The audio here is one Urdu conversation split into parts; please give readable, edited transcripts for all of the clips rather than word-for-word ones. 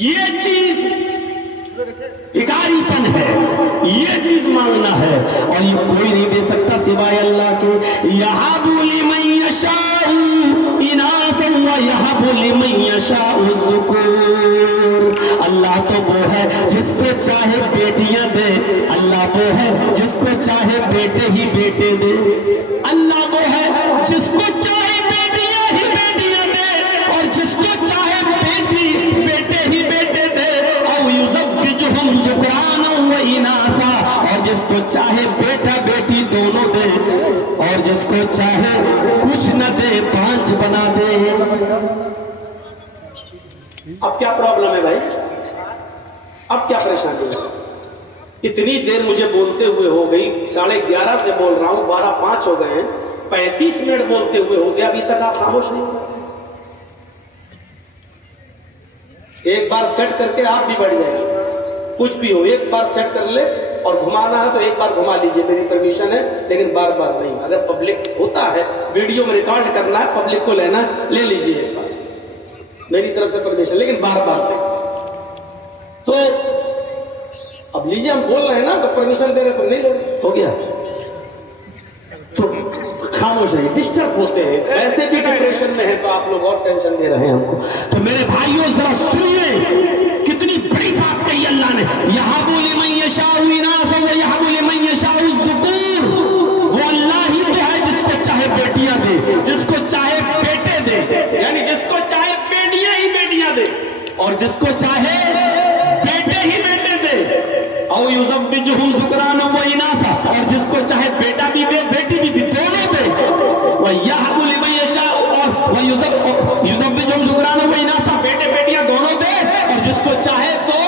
یہ چیز بھکاریپن ہے، یہ چیز مانگنا ہے، اور یہ کوئی نہیں دے سکتا سوائے اللہ کے۔ یہب لمن یشاء اناثا ویہب لمن یشاء الذکور۔ اللہ تو وہ ہے جس کو چاہے بیٹیاں دے، اللہ وہ ہے جس کو چاہے بیٹے ہی بیٹے دے، اللہ وہ ہے جس کو چاہے بیٹیاں ہی بیٹیاں دے، اور جس کو چاہے بیٹی بیٹے ہی بیٹے دے، او یزوجہم ذکرانا و اناثا، اور جس کو چاہے بیٹا بیٹی دونوں دے، اور جس کو چاہے کچھ نہ دے 5 بنا دے۔ اب کیا پرابلم ہے بھائی؟ اب کیا پریشانی ہے؟ اتنی دیر مجھے بولتے ہوئے ہو گئی، 11:30 سے بول رہا ہوں، 12:05 ہو گئے ہیں، 35 منٹ بولتے ہوئے ہو گیا، ابھی تک آپ خاموش نہیں ہوئے۔ ایک بار سیٹ کر کے آپ بھی بڑھ جائیں گے، کچھ بھی ہو ایک بار سیٹ کر لے، اور گھمانا ہے تو ایک بار گھما لیجئے، میری پرمیشن ہے، لیکن بار بار نہیں۔ اگر پبلک ہوتا ہے ویڈیو میں ریکارڈ کرنا ہے، پبلک کو لینا ہے، لے لیجئے ایک بار، میری طرف سے پرمیشن، لیکن بار بار نہیں۔ تو اب لیجئے، ہم بول رہے ہیں نا، تو پرمیشن دے رہے تو نہیں لو، ہو گیا تو خاموش ہے، ڈسٹرب ہوتے ہیں، ایسے بھی ڈپریشن میں ہے تو آپ لوگ اور ٹینشن دے رہے ہیں ہم کو۔ تو میرے بھائیوں ذرا سنیے، کتنی بڑی بات کہی اللہ نے، یہب لمن یشاء اناثا ویہب لمن یشاء الذکور۔ وہ اللہ ہی تو ہے جس کو چاہے بیٹیاں دے، جس کو چاہے بیٹے دے، یعنی جس کو چاہے بیٹیاں ہی بیٹیاں دے، اور جس کو چاہے بیٹے ہی بیٹے دے، او یزوجہم ذکرانا و اناثا، اور جس کو چاہے بیٹا بھی دے بیٹی بھی دے، دونوں دے، وَيَهَبُ لِمَن يَشَاءُ، اور یزوجہم ذکرانا و اناثا، بیٹے بیٹیاں دونوں دے، اور جس کو چاہے تو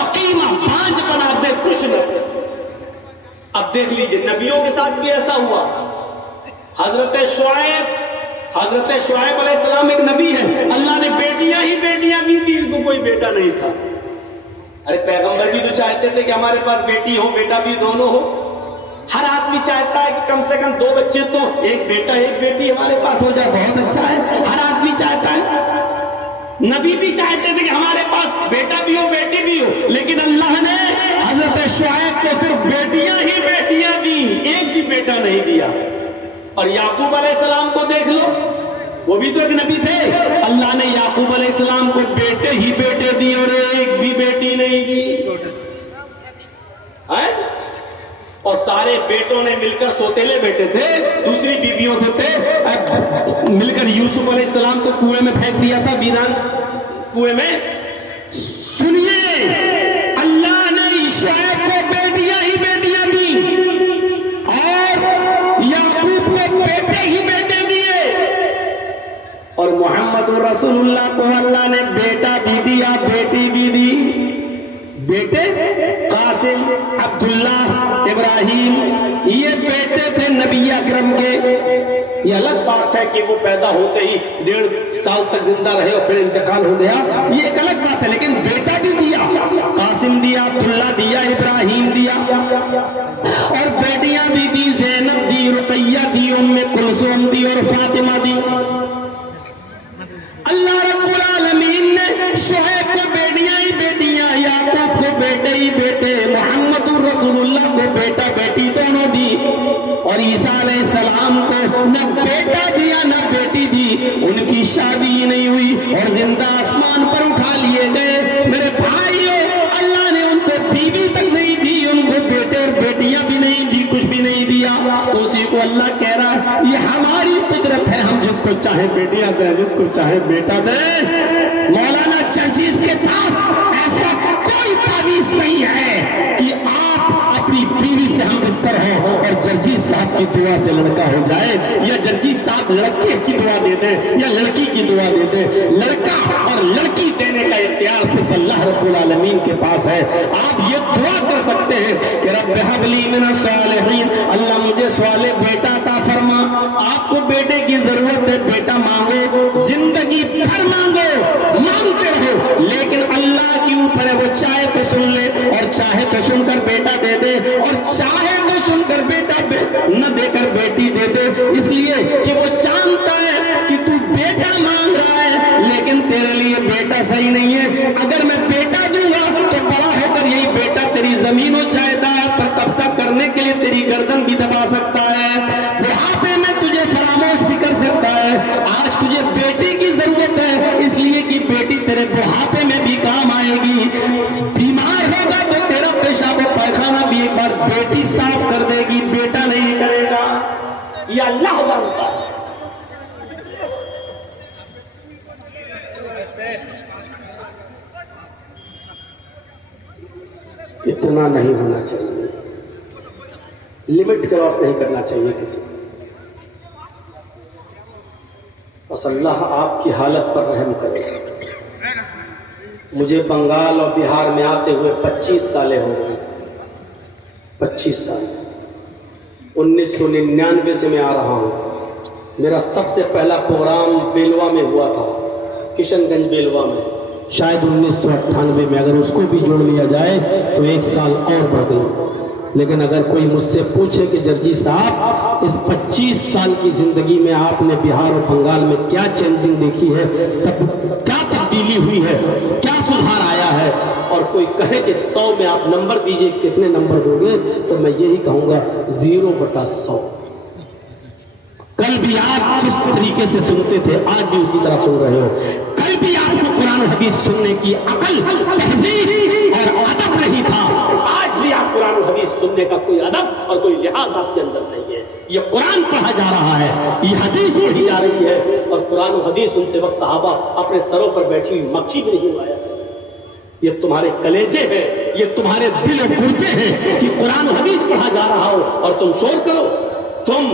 عقیمہ 5 بنا دے، کچھ نہ۔ اب دیکھ لیجئے نبیوں کے ساتھ بھی ایسا ہوا۔ حضرت شعیب علیہ السلام ایک نبی ہے، اللہ نے بیٹیاں ہی بیٹیاں دی تھی، ان کو کوئی بیٹا نہیں تھا۔ ارے پیغمبر بھی تو چاہتے تھے کہ ہمارے پاس بیٹی ہو بیٹا بھی دونوں ہو، ہر آدمی چاہتا ہے کہ کم سے کم 2 بچے تو، ایک بیٹا ایک بیٹی ہمارے پاس ہو جائے، بہت اچھا ہے، ہر آدمی چاہتا ہے۔ نبی بھی چاہتے تھے کہ ہمارے پاس بیٹا بھی ہو بیٹی بھی ہو، لیکن اللہ نے حضرت شعیب کو صرف بیٹیاں ہی بیٹیاں دی، ایک بھی بیٹا نہیں دیا۔ اور یعقوب علیہ السلام کو دیکھ لو، وہ بھی تو ایک نبی تھے، اللہ نے یعقوب علیہ السلام کو بیٹے ہی بیٹے دی اور ایک بھی بیٹی نہیں دی۔ اور سارے بیٹوں نے مل کر سوتیلے بیٹے تھے، دوسری بیویوں سے تھے، مل کر یوسف علیہ السلام کو کنویں میں پھینک دیا تھا، ویران کنویں میں۔ سنیے، اللہ نے شعیب کو بیٹیاں ہی بیٹیاں دی اور یعقوب کو بیٹے ہی بیٹے دیے، اور محمد رسول اللہ کو اللہ نے بیٹا بھی دیا بیٹی بھی دی۔ بیٹے قاسم، عبداللہ، ابراہیم، یہ بیٹے تھے نبی اکرم کے۔ یہ الگ بات ہے کہ وہ پیدا ہوتے ہی 1.5 سال تک زندہ رہے اور پھر انتقال ہو گیا، یہ ایک الگ بات ہے، لیکن بیٹا بھی دیا، قاسم دیا، عبداللہ دیا، ابراہیم دیا، اور بیٹیاں بھی دی، زینب دی، رقیہ دی، ام کلثوم دی اور فاطمہ دی۔ اللہ رب العالمین نے شعیب کو بیٹیاں ہی بیٹیاں، یعقوب کو بیٹے ہی بیٹے، محمد رسول اللہ کو بیٹا بیٹی دونوں دی، اور عیسیٰ علیہ السلام کو نہ بیٹا دیا نہ بیٹی دی، ان کی شادی نہیں ہوئی اور زندہ آسمان پر اٹھا لیے گئے۔ میرے بھائیوں، اللہ نے ان کو بیوی تک نہیں دی، ان کو بیٹے اور بیٹیاں بھی نہیں دی، کچھ بھی نہیں دیا۔ تو اسی کو اللہ کہہ رہا ہے یہ ہماری قدرت ہے، ہم جس کو چاہے بیٹیاں دیں، جس کو چاہے بیٹا دیں۔ مولانا چنچیز کے پاس ایسا کوئی تعویذ نہیں ہے کہ آپ اپنی بیوی سے ہم بستر ہو اور جرجیز صاحب کی دعا سے لڑکا ہو جائے، یا جرجیز صاحب لڑکے کی دعا دے دیں یا لڑکی کی دعا دے دیں۔ لڑکا اور لڑکی دینے کا اختیار صرف اللہ رب العالمین کے پاس ہے۔ آپ یہ دعا کر سکتے ہیں کہ رب هب لی من الصالحین، اللہ مجھے صالح بیٹا عطا فرما۔ آپ کو بیٹے کی ضرورت ہے، بیٹا مانگو، زندگی بھر مانگو، مانگتے رہو، لیکن اللہ کے اوپر ہے، وہ چاہے تو سن لے اور چاہے تو سن کر بیٹا دے دے، اور چاہے تو سن کر بیٹا نہ دے کر بیٹی دے دے، اس لیے کہ وہ جانتا ہے کہ تو بیٹا مانگ رہا ہے لیکن تیرے لیے بیٹا صحیح نہیں ہے۔ اگر یہ اللہ جانتا ہے. اتنا نہیں ہونا چاہیے، لمٹ کراس نہیں کرنا چاہیے کسی کو. بس اللہ آپ کی حالت پر رحم کرے. مجھے بنگال اور بہار میں آتے ہوئے 25 سالیں ہو گئی. 25 سال 1999 سے میں آ رہا ہوں. میرا سب سے پہلا پروگرام بیلوا میں ہوا تھا، کشن گنج بیلوا میں، شاید 1998 میں. اگر اس کو بھی جوڑ لیا جائے تو 1 سال اور بڑھ گئی. لیکن اگر کوئی مجھ سے پوچھے کہ جرجی صاحب اس 25 سال کی زندگی میں آپ نے بہار اور بنگال میں کیا چینجنگ دیکھی ہے، کیا تبدیلی ہوئی ہے، کیا سدھار آیا ہے، اور کوئی کہے کہ 100 میں آپ نمبر دیجئے کتنے نمبر دو گے، تو میں یہی کہوں گا 0/100. کل بھی آپ جس طریقے سے سنتے تھے آج بھی اسی طرح سن رہے ہو. کل بھی آپ کو قرآن و حدیث سننے کی عقل، تہذیب اور ادب نہیں تھا. آج بھی آپ قرآن و حدیث سننے کا کوئی ادب اور کوئی لحاظ آپ کے اندر نہیں ہے. یہ قرآن پڑھا جا رہا ہے، یہ حدیث پڑھی جا رہی ہے، اور قرآن و حدیث سنتے وقت صحابہ اپنے سروں پر بیٹھی ہوئی مکھی بھی نہیں اڑایا. یہ تمہارے کلیجے ہیں، یہ تمہارے دل و گردے ہیں کہ قرآن و حدیث پڑھا جا رہا ہو اور تم شور کرو، تم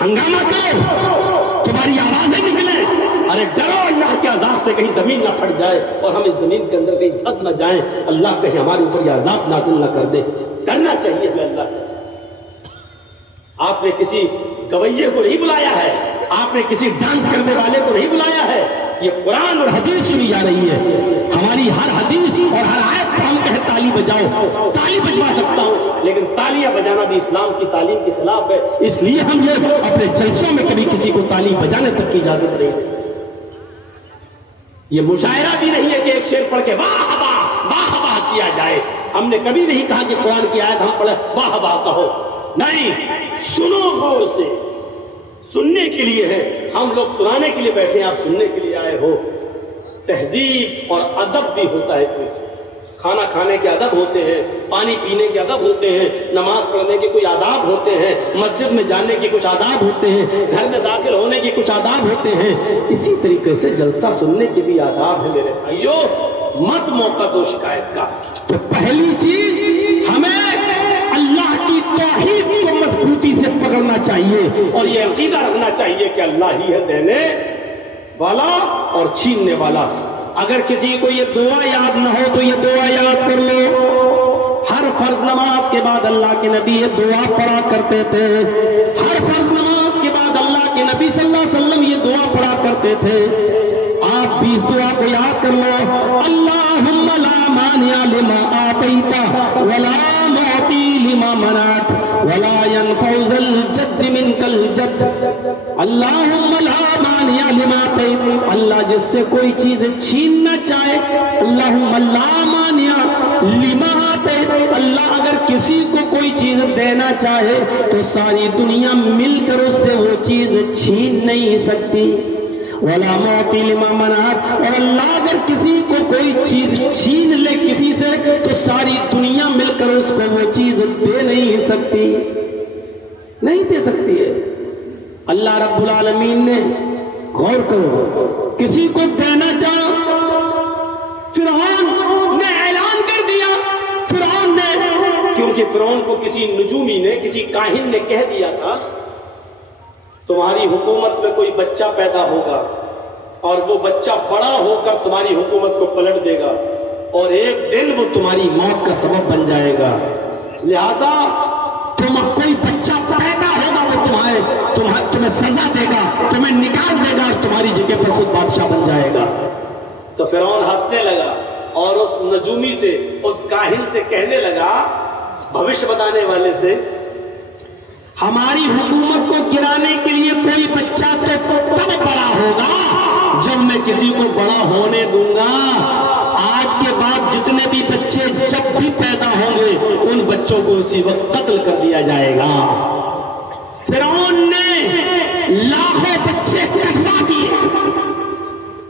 ہنگامہ کرو، تمہاری آوازیں نکلیں. ارے ڈرو اللہ کے عذاب سے، کہیں زمین نہ پھٹ جائے اور ہم اس زمین کے اندر کہیں دھس نہ جائیں. اللہ کہیں ہمارے اوپر یہ عذاب نازل نہ کر دے. کرنا چاہیے ہمیں اللہ کے عذاب سے. آپ نے کسی گویے کو نہیں بلایا ہے، آپ نے کسی ڈانس کرنے والے کو نہیں بلایا ہے. یہ قرآن اور حدیث سنی جا رہی ہے. ہماری ہر حدیث اور ہر آیت پر ہم کہیں تالی بجاؤ، تالی بجوا سکتا ہوں، لیکن تالیاں بجانا بھی اسلام کی تعلیم کے خلاف ہے. اس لیے ہم یہ اپنے جلسوں میں کبھی کسی کو تالی بجانے تک کی اجازت نہیں ہے. یہ مشاعرہ بھی نہیں ہے کہ ایک شعر پڑھ کے واہ واہ واہ واہ کیا جائے. ہم نے کبھی نہیں کہا کہ قرآن کی آیت ہم پڑھے واہ واہ کہو. نہیں، سنو غور سے. سننے کے لیے ہے، ہم لوگ سنانے کے لیے بیٹھے ہیں، آپ سننے کے لیے آئے ہو. تہذیب اور ادب بھی ہوتا ہے کوئی چیز. کھانا کھانے کے ادب ہوتے ہیں، پانی پینے کے ادب ہوتے ہیں، نماز پڑھنے کے کوئی آداب ہوتے ہیں، مسجد میں جانے کے کچھ آداب ہوتے ہیں، گھر میں داخل ہونے کے کچھ آداب ہوتے ہیں. اسی طریقے سے جلسہ سننے کے بھی آداب ہیں میرے بھائیو. مت موقع دو شکایت کا. تو پہلی چیز ہمیں اللہ کی توحید کو مضبوطی سے پکڑنا چاہیے اور یہ عقیدہ رکھنا چاہیے کہ اللہ ہی ہے دینے والا اور چھیننے والا. اگر کسی کو یہ دعا یاد نہ ہو تو یہ دعا یاد کر لو. ہر فرض نماز کے بعد اللہ کے نبی یہ دعا پڑھا کرتے تھے. ہر فرض نماز کے بعد اللہ کے نبی صلی اللہ علیہ وسلم یہ دعا پڑھا کرتے تھے. آپ بھی اس دعا کو یاد کر لو. اللہم لا مانع لما آتیت ولا معطی لما منعت ولا ينفع ذا الجد منک الجد. اللہم لا مانع لما آتیت، اللہ جس سے کوئی چیز چھیننا چاہے. اللہم لا مانع لما آتیت، اللہ اگر کسی کو کوئی چیز دینا چاہے تو ساری دنیا مل کر اس سے وہ چیز چھین نہیں سکتی. ولا معطی لما منعت، اور اللہ اگر کسی کو کوئی چیز چھین لے کسی سے تو ساری دنیا مل کر اس کو وہ چیز دے نہیں سکتی، نہیں دے سکتی ہے. اللہ رب العالمین نے، غور کرو، کسی کو دینا چاہا. فرعون نے اعلان کر دیا، فرعون نے، کیونکہ فرعون کو کسی نجومی نے، کسی کاہن نے کہہ دیا تھا تمہاری حکومت میں کوئی بچہ پیدا ہوگا اور وہ بچہ بڑا ہو کر تمہاری حکومت کو پلٹ دے گا اور ایک دن وہ تمہاری موت کا سبب بن جائے گا. لہذا کوئی بچہ پیدا ہوگا وہ تمہیں سزا دے گا، تمہیں نکال دے گا اور تمہاری جگہ پر خود بادشاہ بن جائے گا. تو فرعون ہنسنے لگا اور اس نجومی سے، اس کاہن سے کہنے لگا، بھوشیہ بتانے والے سے، ہماری حکومت کو گرانے کے لیے کوئی بچہ تو تب بڑا ہوگا جب میں کسی کو بڑا ہونے دوں گا. آج کے بعد جتنے بھی بچے جب بھی پیدا ہوں گے ان بچوں کو اسی وقت قتل کر دیا جائے گا.